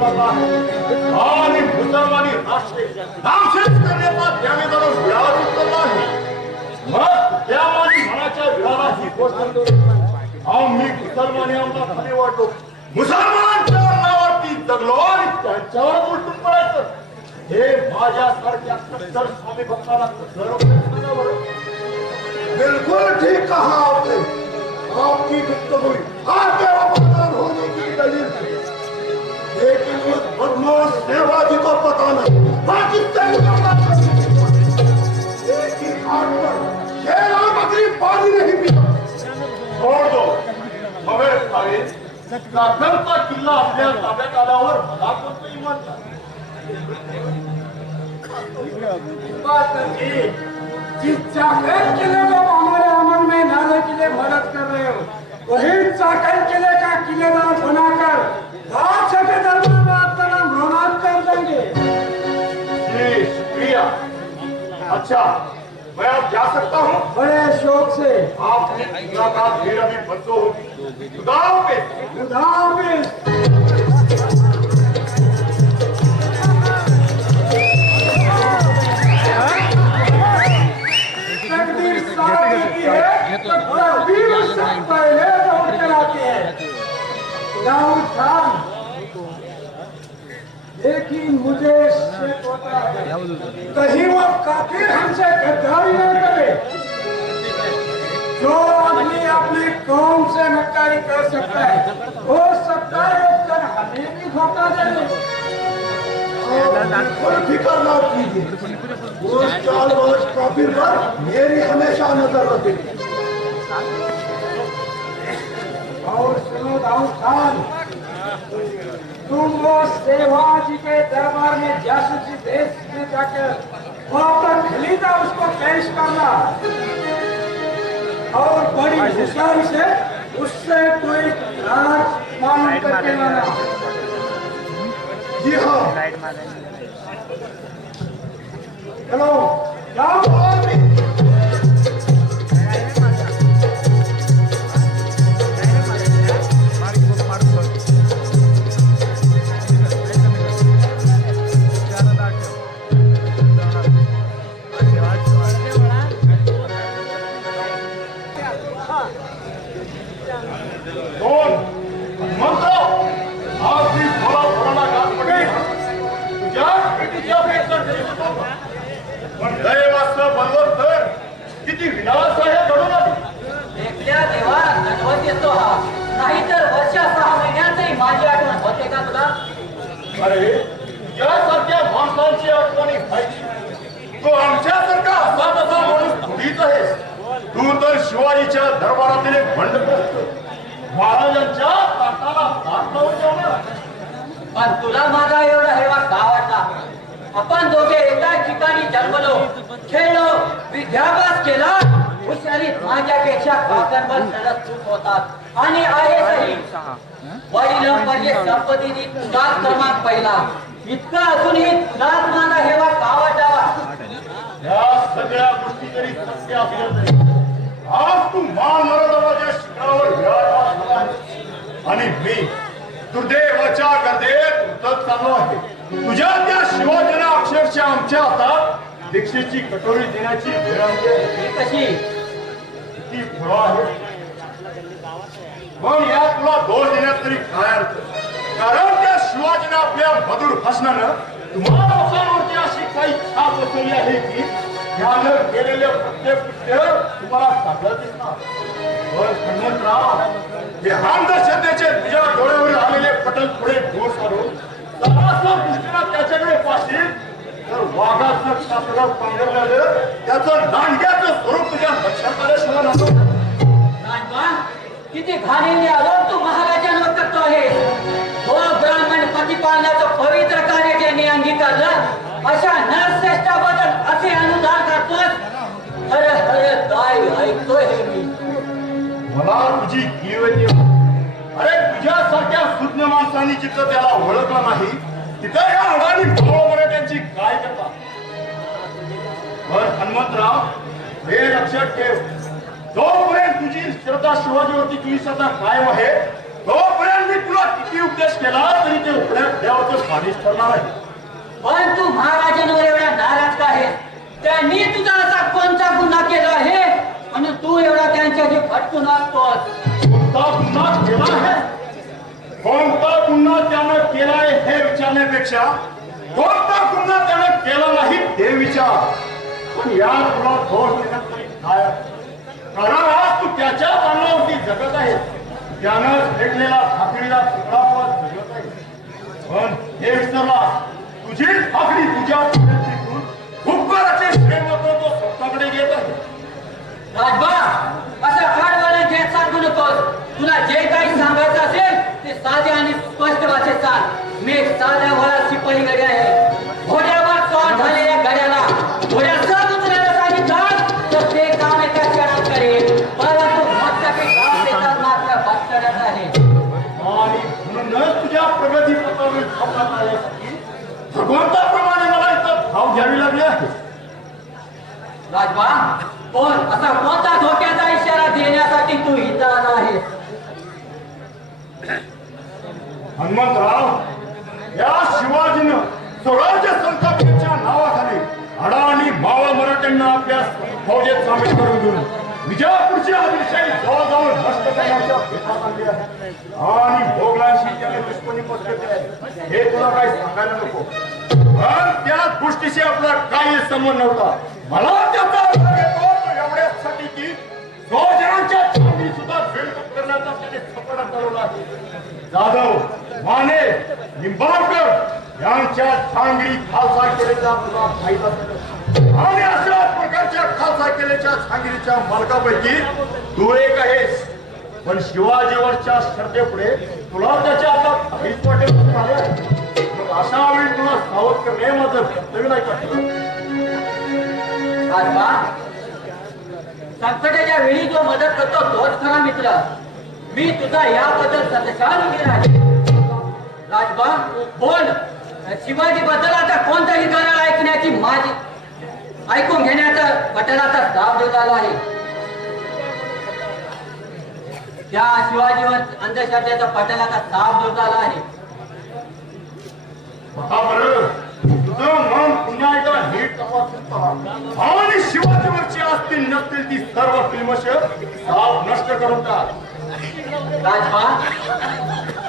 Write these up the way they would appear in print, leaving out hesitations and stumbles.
महत्वाचा आहे आणि मुसलमानी राष्ट्र नामशेष करण्याचा त्याने जर विळा उचलला आहे मग त्या माझी मनाच्या विळाला ही गोष्ट आम्ही मुसलमानांना खाली वाटतो मुसलमानांच्या नावावरती जगलो आणि त्यांच्यावर उलटून पडायचं हे माझ्यासारख्या कट्टर स्वामी भक्ताला बिल्कुल ठीक कहा आपने। आपकी गुफ्तगू आपके वफादार होने की दलील थी, लेकिन उस बदमाश सेवाजी को पता नहीं पाकिस्तान एक ही हाथ पर शेर और बकरी पानी नहीं पीता। छोड़ दो हमें खाली कागलचा किल्ला आपल्या ताब्यात आल्यावर मला कोणतं इमान जिस चाकर किले को हमारे अमल में लाने के लिए मदद कर रहे हो वही चाकर किले का किलेदार बनाकर बादशाह के दरबार में आपका नाम रोनाक कर देंगे। जी शुक्रिया। अच्छा मैं अब जा सकता हूँ? बड़े शौक से। आपकी मुलाकात फिर अभी बंद होगी। खुदा हाफिज़। खुदा हाफिज़। पहले दौड़ चलाती है दाऊद खान, लेकिन मुझे शक होता है कहीं वो काफिर हमसे गद्दारी न करे। जो आदमी अपनी कौम से नक्कारी कर सकता है हो सकता है उत्तर हमें भी धोखा दे। कोई फिक्र ना कीजिए, उस चालबाज काफिर पर मेरी हमेशा नजर रखेगी। और सुनो दाऊद खान, तुम वो सेवाजी के दरबार में जासूसी देश में जाकर वहां पर खलीदा उसको पेश करना और बड़ी होशियारी से उससे कोई राज मालूम करके लाना। जी हाँ, चलो जाओ। किती विनाश आहे घडून आली। एकल्या देवा गणपती येतो हा, नाहीतर वर्ष 6 महिन्यातही माझी आठवण होते का तुला? अरे तुझ्यासारख्या माणसांची आठवणी व्हायची तो आमच्यासारखा असा तसा माणूस थोडीच आहेस। तू तर शिवाजीच्या दरबारातील एक बंडग्रस्त महाराजांच्या ताटाला हात लावून जेवणार। पण तुला माझा एवढा हेवा का वाटला? आपण दोघे एकाच ठिकाणी जन्मलो, खेळलो, विद्याभ्यास केला, हुशारीत माझ्यापेक्षा काकांवर सरस चूक होतात आणि आहेसही। वडिलांपर्यंत संपत्तीने तुझाच क्रमांक पहिला, इतकं असूनही तुलाच माझा हेवा का वाटावा? या सगळ्या गोष्टी तरी सत्य असल्या तरी आज तू महामराजाच्या शिखरावर विराजमान आहेस आणि मी दुर्दैवाच्या गर्दीत उतरत चाललो आहे। तुझ्या त्या शिवाजीला अक्षरशः आमच्या हातात दीक्षेची कटोरी देण्याची वेळ आली आहे। कशी किती फुलं आहे मग या तुला दोष देण्यात तरी काय अर्थ? कारण त्या शिवाजीने आपल्या मधुर भाषणानं तुम्हाला लोकांवरती अशी काही छाप बसवली आहे की त्यानं केलेले प्रत्येक कृत्य तुम्हाला साधलं दिसणार। हनुमंतराव हे अंधश्रद्धेचे तुझ्या डोळ्यावर आलेले पटल पुढे घोष करून दृष्टीनं त्याच्याकडे पाशील तर वाघाचं कापडं पांघरलेलं त्याचं दांडग्याचं स्वरूप तुझ्या लक्षात आल्याशिवाय राजवान, किती घाणेरडे आरोप तू महाराजांवर करतो आहे। तो ब्राह्मण प्रतिपालनाचं पवित्र कार्य ज्यांनी अंगीकारलं अशा नरश्रेष्ठाबद्दल असे अनुदान करतोस? अरे अरे काय ऐकतोय हे मी? मला तुझी कीव येते। अरे तुझ्यासारख्या सुज्ञ माणसांनी जिथं त्याला ओळखलं नाही तिथं या अडाणी मराठ्यांची काय करतात? हनुमंतराव हे लक्षात ठेव, जोपर्यंत तुझी श्रद्धा शिवाजीवरती 20 कायम आहे तोपर्यंत मी तुला किती उपदेश केला तरी ते उपदेश देवाचं स्वादिष्ट ठरणार आहे. पण तू महाराजांवर एवढा नाराज का आहे? त्यांनी तुझा असा कोणता गुन्हा केला आहे म्हणून तू एवढा त्यांच्याशी फटकून असतोस? कोणता गुन्हा केला आहे, कोणता गुन्हा त्यानं केलाय हे विचारण्यापेक्षा कोणता गुन्हा त्यानं केला नाही ते विचार. पण या तुला दोष देण्यात तरी काय आहे? कारण आज तू त्याच्या बांधवावरती जगत आहे, त्यानं फेकलेला फाकडीला तुकडा पात जगत आहे. पण हे विसरला, तुझीच फाकडी तुझ्या पुढ्यातून उपकाराचे श्रेय मात्र तो स्वतःकडे घेत आहे. राजबा, असं आडवाला घेत सांगू नकोस. तुला जे काही सांगायचं असेल ते साधे आणि स्पष्ट भाषेत सांग. मी एक साध्या वळा शिपाई गडी आहे. घोड्यावर स्वार झालेल्या गड्याला घोड्याचं उतरायला सांगितलं तर ते काम एका क्षणात करेल. परंतु मोठ्यापैकी गाव देतात मात्र बसण्यात आहे. आणि म्हणूनच तुझ्या प्रगती पथावरील छापात आल्यासाठी भगवंताप्रमाणे मला इथं भाव घ्यावी लागले आहे. राजबा, कोण असा कोणता धोक्याचा इशारा देण्यासाठी तू इथं आला आहेस? हनुमंतराव, या शिवाजीनं स्वराज्य संस्थापनेच्या नावाखाली हाडा आणि मावळ मराठ्यांना आपल्या फौजेत सामील करून घेऊन विजापूरची आदिलशाही जवळजवळ नष्ट करण्याच्या बेतात आणली आहे. आणि भोगलांशी त्याने दुश्मनी पत्करली आहे हे तुला काही सांगायला नको. पण त्या गोष्टीशी आपला काही संबंध नव्हता. मला त्याचा राग येतो तो एवढ्यासाठी की स्वजनांच्या छाती सुद्धा बेडकट करण्याचा त्याने सपना चालवला आहे. जाधव, माने, निंबाळकर यांच्या छांगडी खालसा केलेल्या तुला माहित असेल. आणि अशा प्रकारच्या खालसा केलेल्या छांगडीच्या मालकापैकी तू एक आहेस. पण शिवाजीवरच्या श्रद्धेपुढे तुला त्याच्या आता काहीच वाटेल झाले आहे. मग अशा वेळी तुला सावध करणे माझं कर्तव्य नाही का? राजबा, संकटाच्या वेळी जो मदत करतो तोच खरा मित्र. मी तुझा याबद्दल सदशानुगी आहे. राजबा, बोल. शिवाजी बद्दल आता कोणताही करार ऐकण्याची माझी ऐकून घेण्याचा बटनाचा दाब देत आला आहे. त्या शिवाजीवर अंधश्रद्धेचा पटलाचा दाब देत आला आहे. तुझं मन पुन्हा एकदा नीट तपासून पहा आणि शिवाजीवरची असतील नसतील ती सर्व फिल्मश साफ नष्ट करून टाक. राजबा,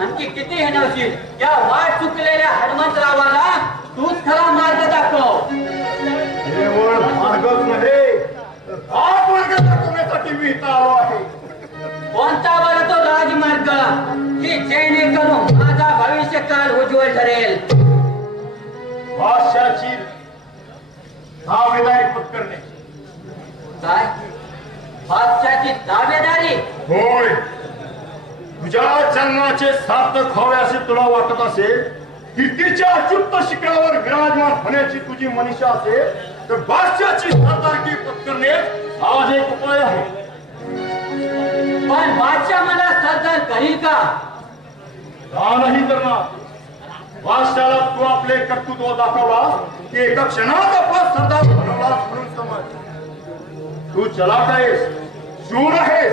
आणखी किती हे नवशील या वाट चुकलेल्या हनुमंतरावाला तूच खरा मार्ग दाखव. केवळ मार्गच नव्हे तर हा मार्ग दाखवण्यासाठी मी इथं आलो आहे. कोणता बरं तो राजमार्ग की जेणेकरून माझा भविष्यकाळ उज्ज्वल ठरेल? बादशाची दावेदारी पत्करणे. काय? बादशाची दावेदारी? होय. तुझ्या जन्माचे सार्थक व्हावे असे तुला वाटत असेल, कीर्तीच्या अच्युत शिखरावर विराजमान होण्याची तुझी मनीषा असेल तर बादशाची सरदारकी पत्करणे आज एक उपाय आहे. पण बादशाह मला सरदार करील का? का नाही करणार? बादशाला तू आपले कर्तृत्व दाखवला की एका क्षणात आपला सरदार बनवलास म्हणून समज. तू चलाक आहेस, शूर आहेस,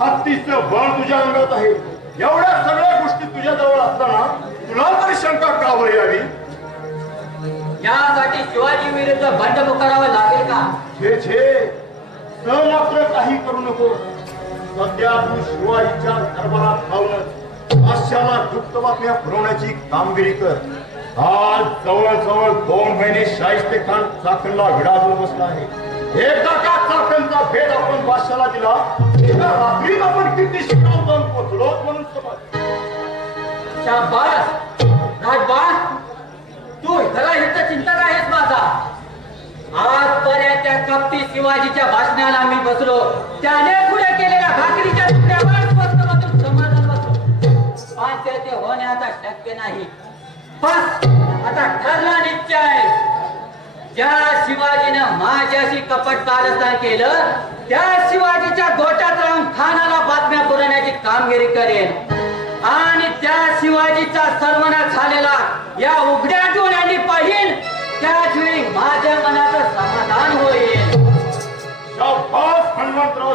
हत्तीचं बळ तुझ्या अंगात आहे. एवढ्या सगळ्या गोष्टी तुझ्या जवळ असताना तुला तरी शंका का बरं यावी? यासाठी शिवाजी विरुद्ध बंड पुकारावं लागेल का? छे छे, तर मात्र काही करू नको. सध्या तू शिवाजीच्या दरबारात खाऊनच बादशाला गुप्त बातम्या पुरवण्याची कामगिरी कर. आज जवळजवळ 2 महिने शाहिस्ते खान चाकणला विडावून बसला आहे. एकदा का चाकणचा भेद आपण बादशाला दिला, एका रात्रीत आपण किती शिकावून जाऊन पोचलो म्हणून समज. शाबास राजबा, तू खरा हित चिंतक आहेस माझा. आजपर्यंत त्या कपटी शिवाजीच्या भाषणाला मी बसलो. त्याने पुढे केलेल्या भाकरीच्या तुकड्यावर स्वस्तमधून समाधान बसलो. पण ते होणे आता शक्य नाही. बस आता ठरला निश्चय. ज्या शिवाजीनं माझ्याशी कपट कारस्थान केलं त्या शिवाजीच्या गोटात राहून खानाला बातम्या पुरवण्याची कामगिरी करेन. आणि त्या शिवाजीचा सर्वनाश झालेला या उघड्या डोळ्यांनी पाहिन. त्याच वेळी माझ्या मनाचं समाधान होईल. शाबास हनुमंतराव